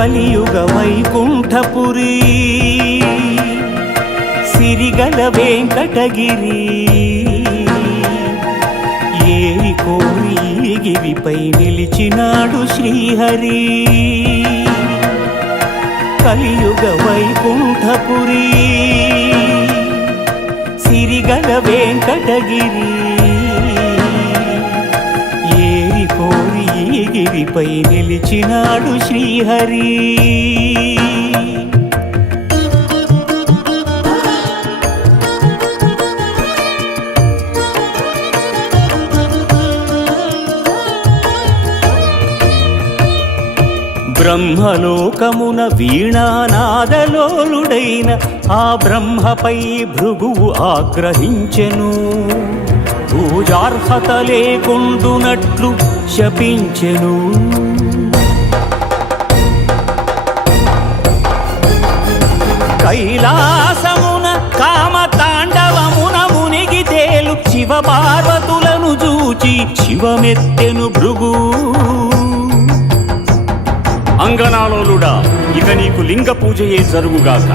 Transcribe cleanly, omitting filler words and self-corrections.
కలియుగ వైకుంఠపురి సిరిగల వెంకటగిరి ఏరి కోరి గిరిపై నిలిచినాడు శ్రీహరి కలియుగ వైకుంఠపురి సిరిగల వెంకటగిరి ఏరి కోరి గిరిపై నిలిచినాడు శ్రీహరి బ్రహ్మలోకమున వీణానాదలోలుడైన ఆ బ్రహ్మపై భృగువు ఆగ్రహించెను పూజార్హత లేకుండునట్లు శపించెను కైలాసమున కామతాండవమున మునిగి తేలు శివ పార్వతులను చూచి శివమెత్తెను భృగు అంగనాలోలుడా ఇక నీకు లింగ పూజయే జరుగుగాక.